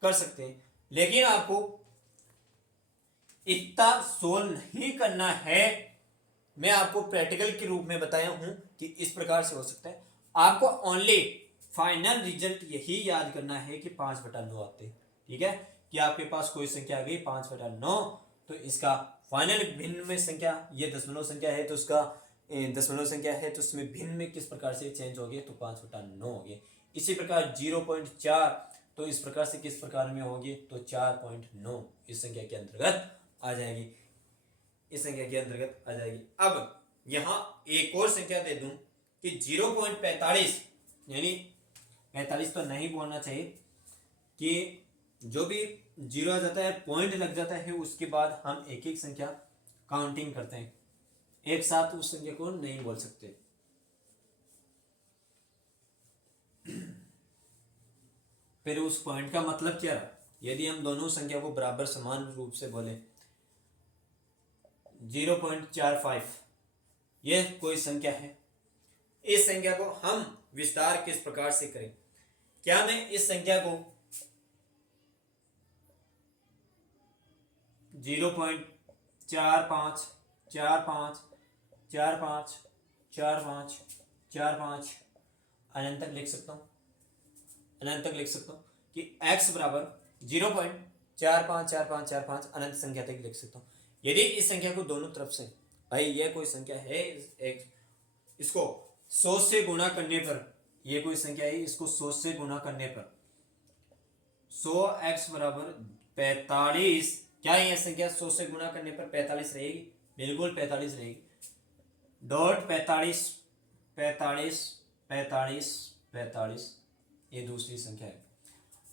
कर सकते हैं, लेकिन आपको इतना सोल्व नहीं करना है। मैं आपको प्रैक्टिकल के रूप में बताया हूं कि इस प्रकार से हो सकता है। आपको ओनली फाइनल रिजल्ट यही याद करना है कि 5/9 आते हैं। ठीक है, कि आपके पास कोई संख्या आ गई 5/9, तो इसका फाइनल भिन्न में संख्या, ये दशमलव संख्या है तो उसका दशमलव संख्या है तो उसमें भिन्न में किस प्रकार से चेंज हो गया, तो 5/9 हो गया। इसी प्रकार 0.4, तो इस प्रकार से किस प्रकार में होगी, तो 4.9 इस संख्या के अंतर्गत आ जाएगी, इस संख्या के अंतर्गत आ जाएगी। अब यहां एक और संख्या दे दूं कि 0.45, यानी 45 तो नहीं बोलना चाहिए, कि जो भी जीरो आ जाता है पॉइंट लग जाता है, उसके बाद हम एक एक संख्या काउंटिंग करते हैं, एक साथ उस संख्या को नहीं बोल सकते। फिर उस पॉइंट का मतलब क्या रहा? यदि हम दोनों संख्या को बराबर समान रूप से बोले, 0.45 यह कोई संख्या है, इस संख्या को हम विस्तार किस प्रकार से करें? क्या मैं इस संख्या को 0.4545454545 अनंत तक लिख सकता हूं, अनंत तक लिख सकता हूं कि x बराबर 0.454545 अनंत संख्या तक लिख सकता हूं। यदि इस संख्या को दोनों तरफ से, भाई यह कोई संख्या है, एक इसको 100 से गुणा करने पर, यह कोई संख्या है, इसको 100 से गुणा करने पर 100x बराबर 45, क्या यह संख्या 100 से गुणा करने पर 45 रहेगी? बिल्कुल 45 रहेगी। डॉट 45 45 45 45, ये दूसरी संख्या है।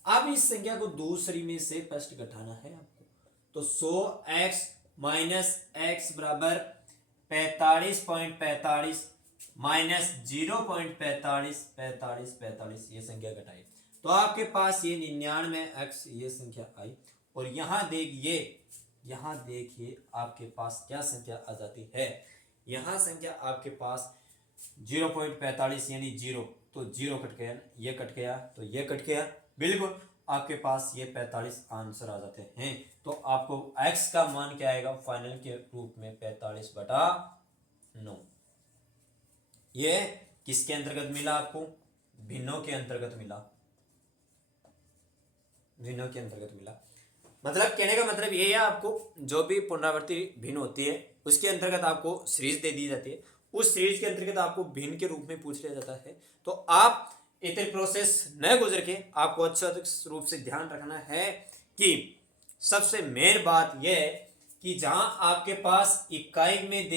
अब इस संख्या को दूसरी में से फर्स्ट घटाना है आपको, तो 100x माइनस x बराबर 45.45 माइनस 0.45 45 45, ये संख्या घटाई तो आपके पास ये 99x ये संख्या आई। और यहाँ देखिए आपके पास क्या संख्या आ जाती है, यहाँ संख्या आपके पास 0.45 यानी 0, तो 0 कट गया, ये कट गया, तो ये कट गया, बिल्कुल आपके पास ये 45 आंसर आ जाते हैं। तो आपको x का मान क्या आएगा फाइनल के रूप में? 45/9। ये किसके अंतर्गत मिला आपको? भिन्नों के अंतर्गत मिला, भिन्नों के अंतर्गत मिला। मतलब कहने का मतलब ये है, आपको जो भी पुनरावृत्ति भिन्न होती है उसके अंतर्गत आपको सीरीज दे दी जाती है, उस सीरीज के अंतर्गत आपको भिन्न के रूप में पूछ लिया जाता है। तो आप इतने प्रोसेस न गुजर के आपको अच्छा रूप से ध्यान रखना है कि सबसे मेन बात यह है कि जहां आपके पास इकाई में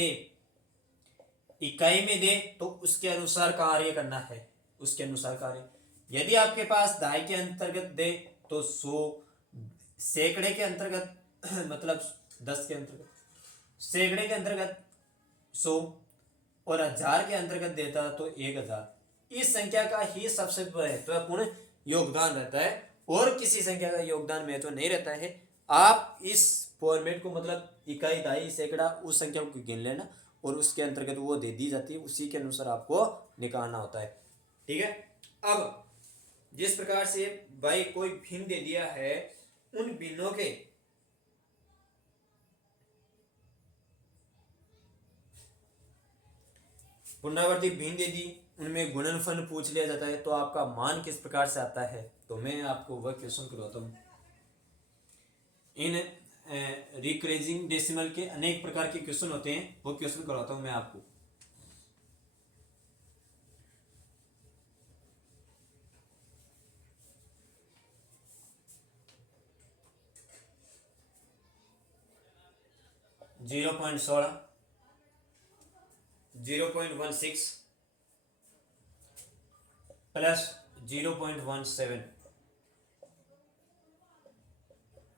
दे तो उसके अनुसार कार्य करना है, उसके अनुसार कार्य। यदि आपके पास दहाई के अंतर्गत दे तो 100, सैकड़े के अंतर्गत मतलब 10 के अंतर्गत, सैकड़े के अंतर्गत 100 और 1000 के अंतर्गत देता तो 1000। इस संख्या का ही सबसे महत्वपूर्ण योगदान रहता है और किसी संख्या का योगदान महत्व नहीं रहता है। आप इस फॉर्मेट को मतलब इकाई, दहाई, सैकड़ा उस संख्या को गिन लेना और उसके अंतर्गत वो दे दी जाती है, उसी के अनुसार आपको निकालना होता है। ठीक है, अब जिस प्रकार से भाई कोई भिन्न दे दिया है, उन भिन्नों के पुनरावृत्ति भिन्न दे दी, उनमें गुणनफल पूछ लिया जाता है, तो आपका मान किस प्रकार से आता है? तो मैं आपको वह क्वेश्चन करवाता हूँ। इन रिकरेजिंग डेसिमल के अनेक प्रकार के क्वेश्चन होते हैं, वो क्वेश्चन करवाता हूँ मैं आपको। जीरो पॉइंट 16, 0.16 प्लस 0.17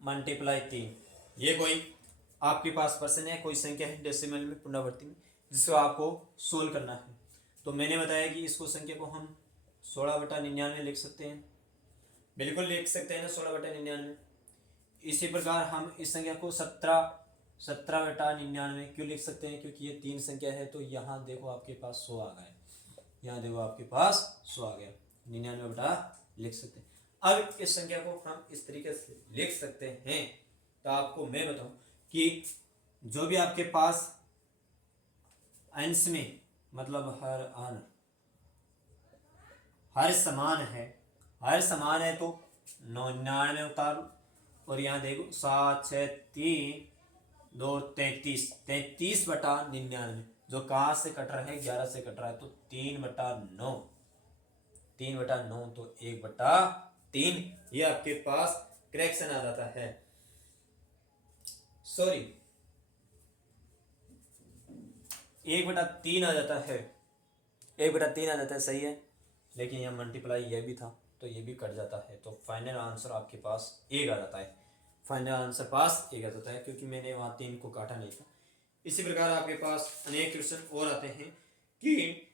मल्टीप्लाई 3, ये कोई आपके पास प्रश्न है, कोई संख्या है डेसिमल में पुनरावृत्ति में जिसको आपको सोल्व करना है। तो मैंने बताया कि इसको संख्या को हम 16/99 लिख सकते हैं, बिल्कुल लिख सकते हैं ना 16/99। इसी प्रकार हम इस संख्या को 17/99 क्यों लिख सकते हैं, क्योंकि ये 3 संख्या है। तो यहाँ देखो आपके पास 100 आ गया, यहाँ देखो आपके पास 100 आ गया, 99 लिख सकते हैं। अब इस संख्या को हम इस तरीके से लिख सकते हैं। तो आपको मैं बताऊं कि जो भी आपके पास अंश में मतलब हर समान है तो 99 उतार लो। और यहाँ देखो 7 6 3 2 33/99 जो कहाँ से कट रहा है, 11 से कट रहा है, तो 3/9 तो 1/3 ये आपके पास करेक्शन आ जाता है। सॉरी 1/3 आ जाता है, 1/3 आ जाता है, सही है। लेकिन यह मल्टीप्लाई ये भी था तो ये भी कट जाता है, तो फाइनल आंसर आपके पास 1 आ जाता है। फाइनल आंसर पास 1 आ जाता है, क्योंकि मैंने वहाँ 3 को काटा नहीं था। इसी प्रकार आपके पास अनेक क्वेश्चन और आते हैं कि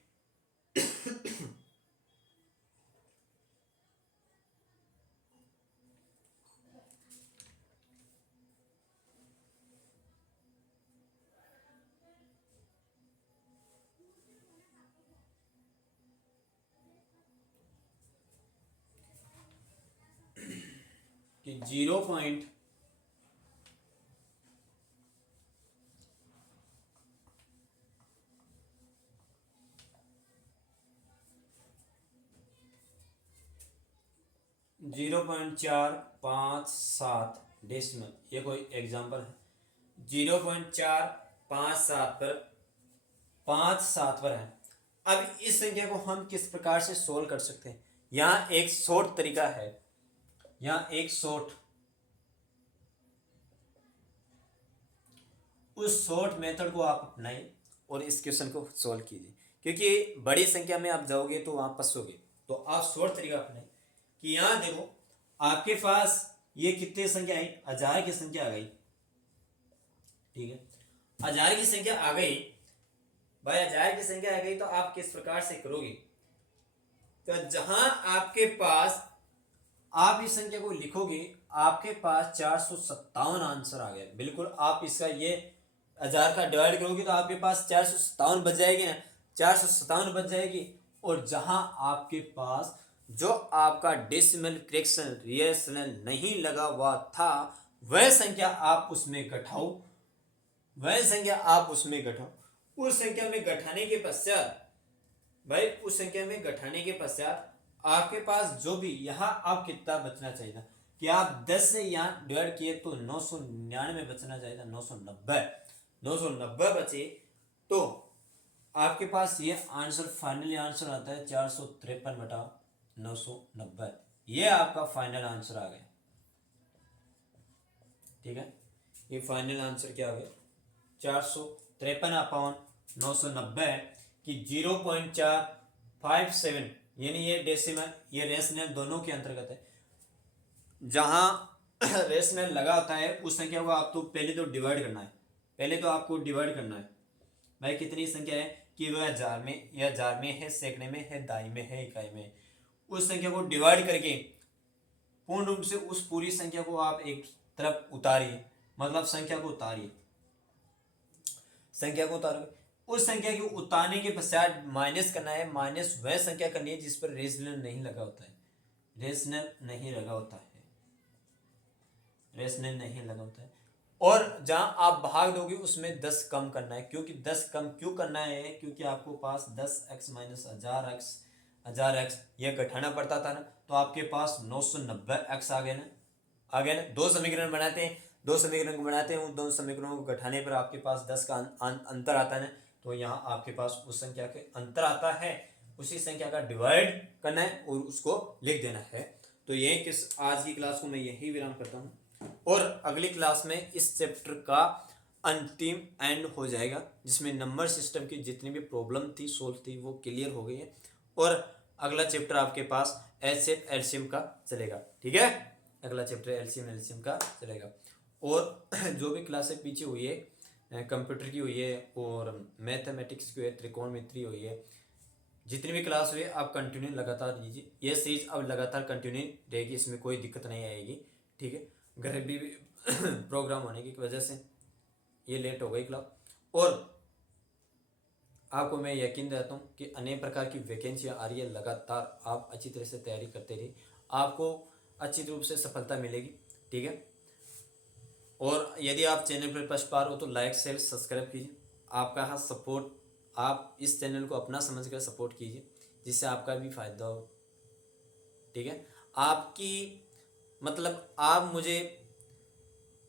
कि 0.457 डेसिमल, ये कोई एग्जांपल है। 0.457 पर 57 पर है। अब इस संख्या को हम किस प्रकार से सोल्व कर सकते हैं, यहाँ एक शॉर्ट तरीका है, यहाँ एक शॉर्ट, उस शॉर्ट मेथड को आप अपनाइए और इस क्वेश्चन को सोल्व कीजिए। क्योंकि बड़ी संख्या में आप जाओगे तो वहां फंसोगे, तो आप शॉर्ट तरीका अपनाइए। कि यहाँ देखो आपके पास ये कितनी संख्या आई, 1000 की संख्या आ गई, ठीक है, 1000 की संख्या आ गई भाई, 1000 की संख्या आ गई तो आप किस प्रकार से करोगे। तो जहां आपके पास आप इस संख्या को लिखोगे, आपके पास 457 आंसर आ गया। बिल्कुल आप इसका ये 1000 का डिवाइड करोगे तो आपके पास 457 बच जाएगी ना, 457 बच जाएगी। और जहां आपके पास जो आपका डेसिमल करेक्शन रिएशनल नहीं लगा हुआ था, वह संख्या आप उसमें घटाओ, वह संख्या आप उसमें घटाओ। उस संख्या में घटाने के पश्चात भाई, उस संख्या में घटाने के पश्चात आपके पास जो भी यहाँ आप कितना बचना चाहिए था, कि आप 10 से यहाँ डिवाइड किए तो 999 बचना चाहिए था, 990 बचे। तो आपके पास ये आंसर फाइनली आंसर आता है 453/990, ये आपका फाइनल आंसर आ गया, ठीक है। ये फाइनल आंसर क्या हो गया, 453/990 की 0.457, यानी ये डेसिमल ये रेशनल दोनों के अंतर्गत है। जहां रेशनल लगा होता है उस संख्या को आप तो पहले तो डिवाइड करना है, पहले तो आपको डिवाइड करना है भाई, कितनी संख्या है कि वह 1000 में, या 1000 में है, सैकड़े में है, दाई में है, इकाई में है। उस संख्या को डिवाइड करके पूर्ण रूप से उस पूरी संख्या को आप एक तरफ उतारिए, मतलब संख्या को उतारिए, संख्या को उतारोगे, उस संख्या को उतारने के पश्चात माइनस करना है, माइनस वह संख्या करनी है जिस पर रेशनल नहीं लगा होता है, रेशनल नहीं लगा होता है, रेशनल नहीं लगा होता है। और जहां आप भाग दोगे उसमें 10 कम करना है, क्योंकि 10 कम क्यों करना है, क्योंकि आपको पास 10x माइनस 1000x यह घटाना पड़ता था ना, तो आपके पास 990x आ गया ना, आ गया ना। दो समीकरण बनाते हैं, दो समीकरण को बनाते हैं, उन दोनों समीकरणों को घटाने पर आपके पास 10 का अंतर आता है ना, तो यहाँ आपके पास उस संख्या के अंतर आता है, उसी संख्या का डिवाइड करना है और उसको लिख देना है। तो ये किस आज की क्लास को मैं यही विराम करता हूँ, और अगली क्लास में इस चैप्टर का अंतिम एंड हो जाएगा, जिसमें नंबर सिस्टम की जितनी भी प्रॉब्लम थी सोल्व थी वो क्लियर हो गई है, और अगला चैप्टर आपके पास एचसीएफ एलसीएम का चलेगा, ठीक है। अगला चैप्टर एलसीएम का चलेगा, और जो भी क्लासें पीछे हुई है कंप्यूटर की हुई है और मैथमेटिक्स की हुई है, त्रिकोणमिति हुई है, जितनी भी क्लास हुई आप कंटिन्यू लगातार लीजिए, ये सीरीज अब लगातार कंटिन्यू रहेगी, इसमें कोई दिक्कत नहीं आएगी। ठीक है, घर भी प्रोग्राम होने की वजह से ये लेट हो गई क्लास। और आपको मैं यकीन दिलाता हूँ कि अनेक प्रकार की वैकेंसियाँ आ रही है, लगातार आप अच्छी तरह से तैयारी करते रहिए, आपको अच्छी रूप से सफलता मिलेगी। ठीक है, और यदि आप चैनल पर फर्स्ट बार हो तो लाइक शेयर सब्सक्राइब कीजिए। आपका हाथ सपोर्ट, आप इस चैनल को अपना समझकर सपोर्ट कीजिए, जिससे आपका भी फायदा हो। ठीक है, आपकी मतलब आप मुझे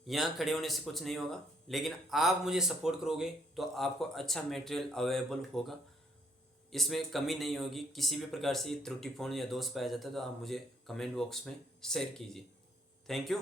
यहाँ खड़े होने से कुछ नहीं होगा, लेकिन आप मुझे सपोर्ट करोगे तो आपको अच्छा मटेरियल अवेलेबल होगा, इसमें कमी नहीं होगी। किसी भी प्रकार से त्रुटिपूर्ण या दोष पाया जाता है तो आप मुझे कमेंट बॉक्स में शेयर कीजिए। Thank you.